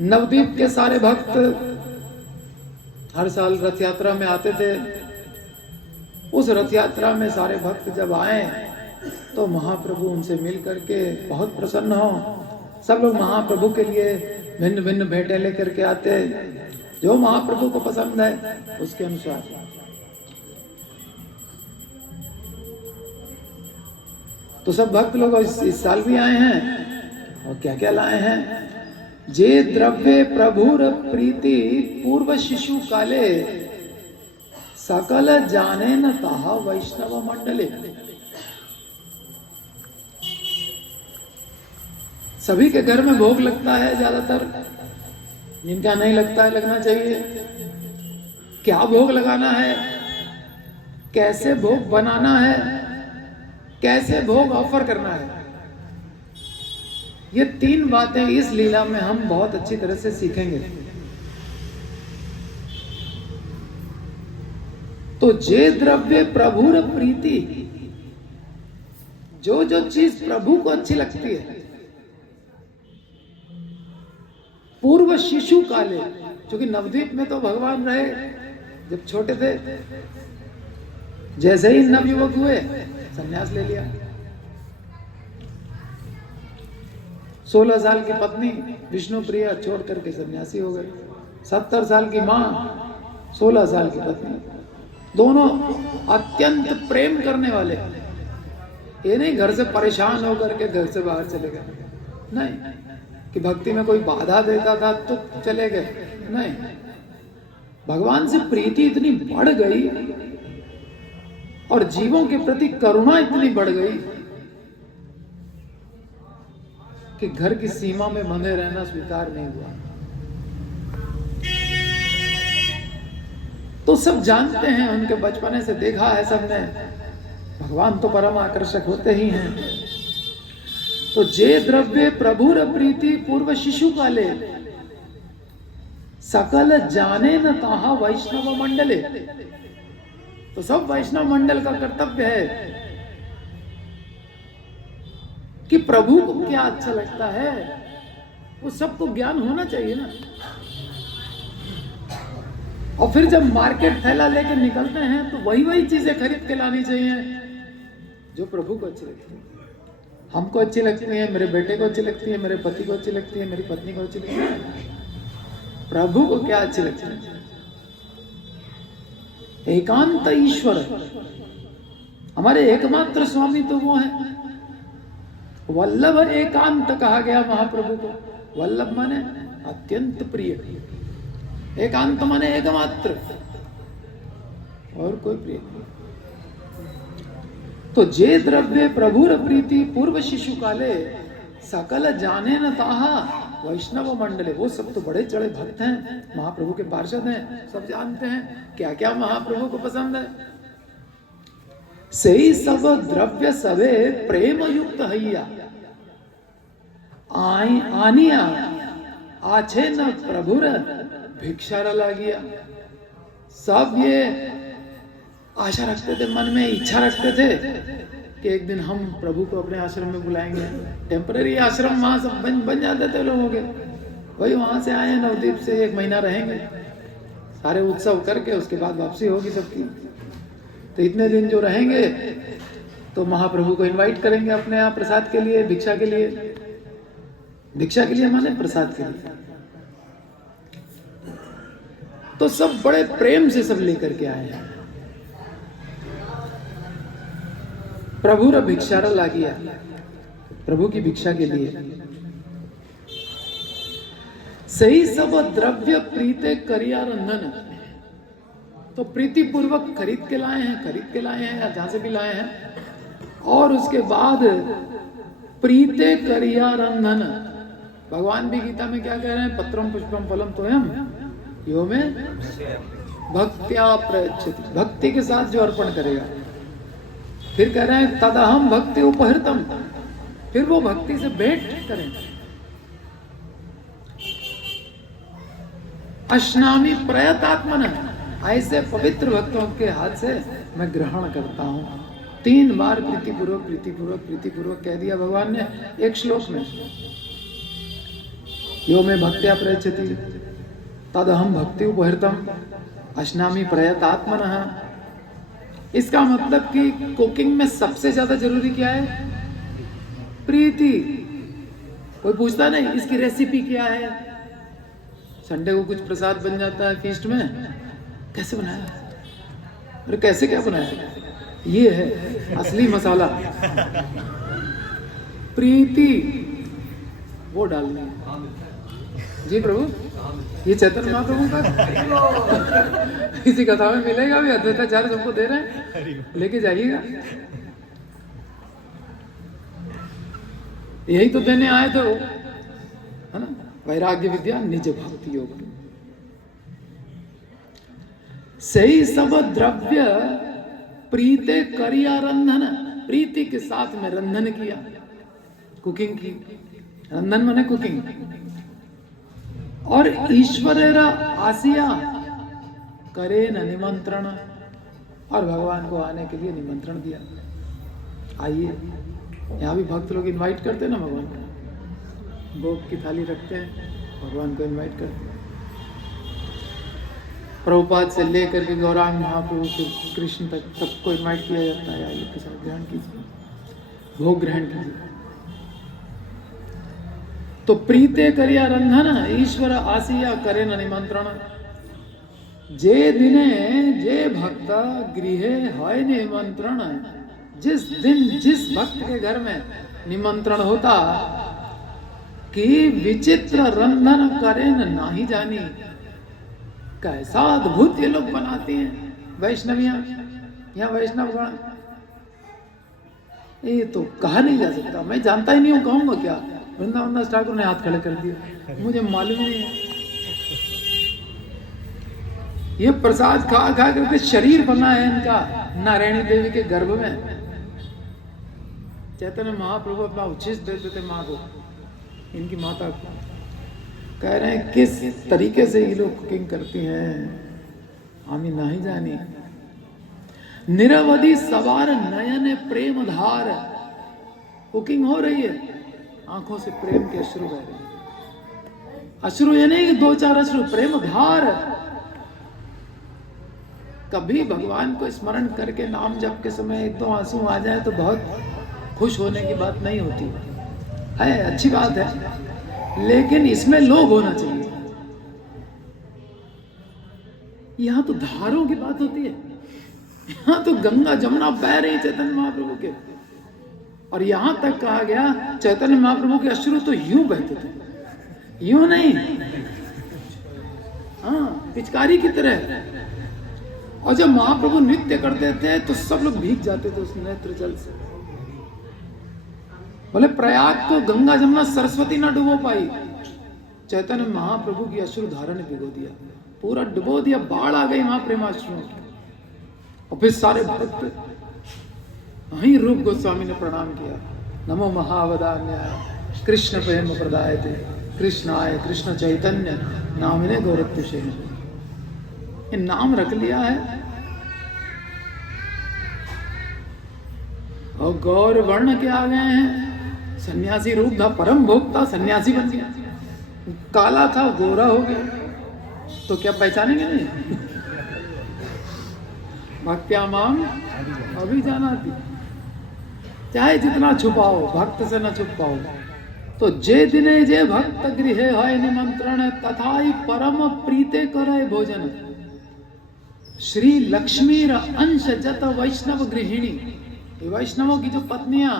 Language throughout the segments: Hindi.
नवद्वीप के सारे भक्त हर साल रथ यात्रा में आते थे। उस रथ यात्रा में सारे भक्त जब आए तो महाप्रभु उनसे मिल करके बहुत प्रसन्न हो। सब लोग महाप्रभु के लिए भिन्न भिन्न भेंटें लेकर के आते, जो महाप्रभु को पसंद है उसके अनुसार। तो सब भक्त लोग इस साल भी आए हैं और क्या क्या लाए हैं। जे द्रव्य प्रभुर प्रीति पूर्व शिशु काले सकल जाने न ताहा वैष्णव मंडले। सभी के घर में भोग लगता है, ज्यादातर जिनका नहीं लगता है लगना चाहिए। क्या भोग लगाना है, कैसे भोग बनाना है, कैसे भोग ऑफर करना है, ये तीन बातें इस लीला में हम बहुत अच्छी तरह से सीखेंगे। तो जे द्रव्य प्रभुर प्रीति, जो जो चीज प्रभु को अच्छी लगती है, पूर्व शिशु काले, क्योंकि नवद्वीप में तो भगवान रहे जब छोटे थे। जैसे ही नवयुवक हुए संन्यास ले लिया। 16 साल की पत्नी विष्णु प्रिया छोड़ करके सन्यासी हो गए। 70 साल की मां, 16 साल की पत्नी, दोनों अत्यंत प्रेम करने वाले। ये नहीं घर से परेशान होकर के घर से बाहर चले गए, नहीं कि भक्ति में कोई बाधा देता था तो चले गए, नहीं। भगवान से प्रीति इतनी बढ़ गई और जीवों के प्रति करुणा इतनी बढ़ गई कि घर की सीमा में बंधे रहना स्वीकार नहीं हुआ। तो सब जानते हैं, उनके बचपने से देखा है सबने, भगवान तो परम आकर्षक होते ही हैं। तो जे द्रव्य प्रभुर प्रीति पूर्व शिशु काले सकल जाने न ताहा वैष्णव मंडले। तो सब वैष्णव मंडल का कर्तव्य है कि प्रभु को क्या अच्छा लगता है वो सबको ज्ञान होना चाहिए ना। और फिर जब मार्केट थैला लेके निकलते हैं तो वही वही चीजें खरीद के लानी चाहिए जो प्रभु को अच्छी लगती है। हमको अच्छी लगती है, मेरे बेटे को अच्छी लगती है, मेरे पति को अच्छी लगती है, मेरी पत्नी को अच्छी लगती है। प्रभु को क्या अच्छी लगती है? एकांत ईश्वर, हमारे एकमात्र स्वामी तो वो है। वल्लभ एकांत कहा गया महाप्रभु को। वल्लभ माने अत्यंत प्रिय, एकांत माने एकमात्र, और कोई प्रिय नहीं। तो जे द्रव्य प्रभुर प्रीति पूर्व शिशु काले सकल जाने न ताहा वैष्णव मंडले। वो सब तो बड़े चढ़े भक्त हैं, महाप्रभु के पार्षद हैं, सब जानते हैं क्या क्या महाप्रभु को पसंद है। सही सब द्रव्य सवे प्रेम युक्त हैया आनिया आछे न प्रभुर भिक्षारा लागिया। सब ये आशा रखते थे, मन में इच्छा रखते थे कि एक दिन हम प्रभु को अपने आश्रम में बुलाएंगे। टेम्पररी आश्रम वहां सब बन जाते थे लोगों के। वही वहां से आए नवद्वीप से, 1 महीना रहेंगे, सारे उत्सव करके उसके बाद वापसी होगी सबकी। तो इतने दिन जो रहेंगे तो महाप्रभु को इनवाइट करेंगे अपने यहाँ प्रसाद के लिए, भिक्षा के लिए। भिक्षा के लिए माने प्रसाद के लिए। तो सब बड़े प्रेम से सब लेकर के आए हैं। प्रभु र भिक्षारा लागिया, प्रभु की भिक्षा के लिए। सही सब द्रव्य प्रीते करिया रंधन। तो प्रीति पूर्वक खरीद के लाए हैं या जहां से भी लाए हैं। और उसके बाद प्रीते करिया रंधन। भगवान भी गीता में क्या कह रहे हैं? पत्रम पुष्पम फलम तोयम यो में भक्त्या प्रयच्छति। भक्ति के साथ जो अर्पण करेगा। फिर कह रहे हैं तदहम भक्ति उपहृतम, फिर वो भक्ति से भेंट करें। अश्नामी प्रयतात्मन, ऐसे पवित्र भक्तों के हाथ से मैं ग्रहण करता हूं। 3 बार प्रीतिपूर्वक प्रीतिपूर्वक प्रीतिपूर्वक कह दिया भगवान ने एक श्लोक में। यो में भक्त्या प्रयच्छति तदहम भक्ति उपहृतम अश्नामि प्रयतात्मनः। इसका मतलब कि कुकिंग में सबसे ज्यादा जरूरी क्या है? प्रीति। कोई पूछता नहीं इसकी रेसिपी क्या है। संडे को कुछ प्रसाद बन जाता है फीस्ट में, कैसे बनाया? अरे कैसे क्या बनाया? ये है असली मसाला, प्रीति वो डालनी है। जी प्रभु, ये चैतन्य महाप्रभु का इसी कथा में मिलेगा भी। अद्वैताचार्य सबको दे रहे हैं, लेके जाइएगा। यही तो देने आए थे वो, है ना? वैराग्य विद्या निज भक्ति योग। सही सब द्रव्य प्रीते करिया रंधन। प्रीति के साथ में रंधन किया, कुकिंग की। रंधन माने कुकिंग। और ईश्वरेरा आसिया करे न निमंत्रण। और भगवान को आने के लिए निमंत्रण दिया, आइए। यहाँ भी भक्त लोग इनवाइट करते हैं ना भगवान को, भोग की थाली रखते हैं, भगवान को इनवाइट करते हैं। प्रभुपाद से लेकर के गौरांग महाप्रभु के कृष्ण तक सबको इनवाइट किया जाता है, आइए प्रसाद ग्रहण कीजिए, भोग ग्रहण कीजिए। तो प्रीते करिया रंधन ईश्वर आसिया करे न निमंत्रण। जे दिने जे भक्त गृहे है निमंत्रण। जिस दिन जिस भक्त के घर में निमंत्रण होता कि विचित्र रंधन करे न नाही जानी। कैसा अद्भुत ये लोग बनाते हैं वैष्णवियां, यहाँ वैष्णवगण। ये तो कहा नहीं जा सकता, मैं जानता ही नहीं हूँ, कहूंगा क्या? वृंदावन दास ठाकुर ने हाथ खड़े कर दिया, मुझे मालूम नहीं है। ये प्रसाद खा खा करके शरीर बना है इनका नारायणी देवी के गर्भ में। चैतन्य महाप्रभु अपना उच्छिष्ट दे देते माँ को, इनकी माता को। कह रहे हैं किस तरीके से ये लोग कुकिंग करती हैं, हमें नहीं जानी। निरवधि सवार नयन प्रेम धार। कुकिंग हो रही है, आंखों से प्रेम के अश्रु बह रहे हैं। अश्रु ये नहीं दो चार अश्रु, प्रेम धार। कभी भगवान को स्मरण करके नाम जप के समय एक दो आंसू आ जाए तो बहुत खुश होने की बात नहीं होती है, अच्छी बात है, लेकिन इसमें लोभ होना चाहिए। यहां तो धारों की बात होती है, यहां तो गंगा जमुना बह रही चैतन्य महाप्रभु के। और यहां तक कहा गया चैतन्य महाप्रभु के अश्रु तो यूं बहते थे, यूं नहीं, हाँ पिचकारी की तरह। और जब महाप्रभु नृत्य करते थे तो सब लोग भीग जाते थे उस नेत्र जल से। बोले प्रयाग को गंगा जमुना सरस्वती ना डुबो पाई, चैतन्य महाप्रभु की अश्रु धारा ने भिगो दिया, पूरा डुबो दिया, बाढ़ आ गई वहां प्रेमाश्रुओं की। और फिर सारे भक्त वहीं रूप गोस्वामी ने प्रणाम किया, नमो महावदान्याय कृष्ण प्रेम प्रदायते कृष्णाय कृष्ण चैतन्य नामिने गौरत्युषे। ये नाम रख लिया है और गौर वर्ण के आ गए हैं। सन्यासी रूप था, परम भोक्ता सन्यासी बन गया। काला था गोरा हो गया, तो क्या पहचानेंगे नहीं? भक्त्या माम अभी जाना थी, चाहे जितना छुपाओ भक्त से न छुप पाओ। तो जे दिने जे भक्त गृहे है निमंत्रण तथाई परम प्रीते करे भोजन। श्री लक्ष्मी अंश जत वैष्णव गृहिणी। वैष्णवों की जो पत्नियां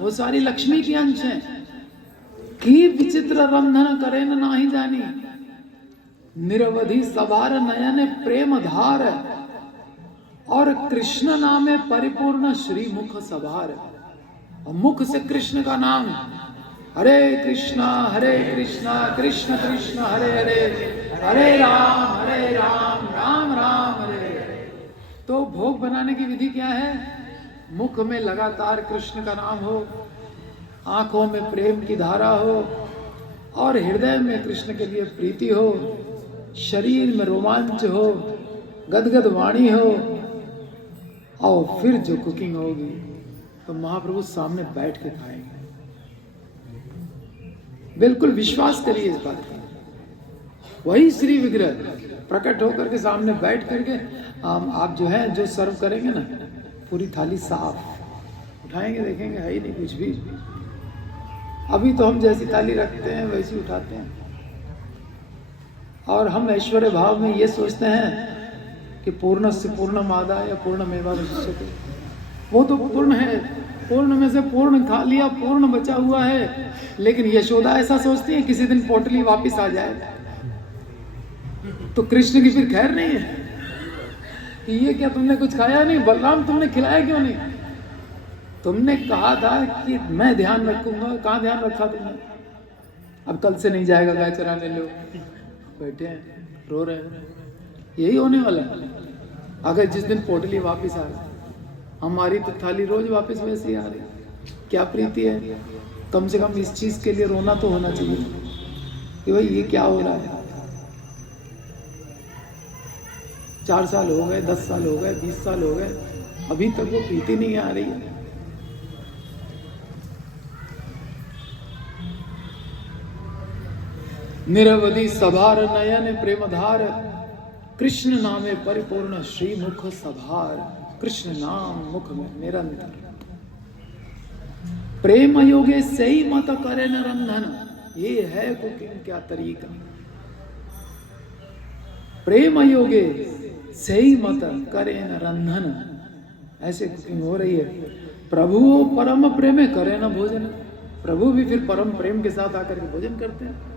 वो सारी लक्ष्मी की अंश हैं। की विचित्र रंधन करे न नाही जानी। निरवधि सवार नयन प्रेम धार। और कृष्ण नामे परिपूर्ण श्री मुख सवार। और मुख से कृष्ण का नाम, हरे कृष्णा कृष्ण कृष्ण हरे हरे, हरे राम राम राम हरे। तो भोग बनाने की विधि क्या है? मुख में लगातार कृष्ण का नाम हो, आंखों में प्रेम की धारा हो, और हृदय में कृष्ण के लिए प्रीति हो, शरीर में रोमांच हो, गदगद वाणी हो। और फिर जो कुकिंग होगी तो महाप्रभु सामने बैठ के खाएंगे। बिल्कुल विश्वास करिए इस बात का। वही श्री विग्रह प्रकट होकर के सामने बैठ करके आप जो है जो सर्व करेंगे ना, पूरी थाली साफ उठाएंगे, देखेंगे है ही नहीं कुछ भी। अभी तो हम जैसी थाली रखते हैं वैसी उठाते हैं, और हम ऐश्वर्य भाव में ये सोचते हैं कि पूर्ण से पूर्णमादाय या पूर्णमेवावशिष्यते, वो तो पूर्ण है, पूर्ण में से पूर्ण खा लिया, पूर्ण बचा हुआ है। लेकिन यशोदा ऐसा सोचती है किसी दिन पोटली वापस आ जाए, तो कृष्ण की फिर खैर नहीं है कि ये क्या तुमने कुछ खाया नहीं, बलराम तुमने खिलाया क्यों नहीं? तुमने कहा था कि मैं ध्यान रखूंगा, कहाँ ध्यान रखा तुमने? अब कल से नहीं जाएगा गाय चराने, लोग बैठे हैं रो रहे हैं। यही होने वाला है अगर जिस दिन पोटली वापस आ रही। हमारी तो थाली रोज वापस वैसे ही आ रही। क्या प्रीति है, कम से कम इस चीज के लिए रोना तो होना चाहिए कि भाई ये क्या हो रहा है। 4 साल हो गए, 10 साल हो गए, 20 साल हो गए, अभी तक वो प्रीति नहीं आ रही है। निरवधि सभार नयन प्रेमधार, कृष्ण नामे परिपूर्ण श्रीमुख सभार, कृष्ण नाम मुख में निरंतर। प्रेम योगे सही मत करे न रंधन, ये है कुकिंग क्या तरीका। प्रेम योगे सही मत करे न रंधन, ऐसे कुकिंग हो रही है। प्रभु परम प्रेम करे न भोजन, प्रभु भी फिर परम प्रेम के साथ आकर के भोजन करते हैं।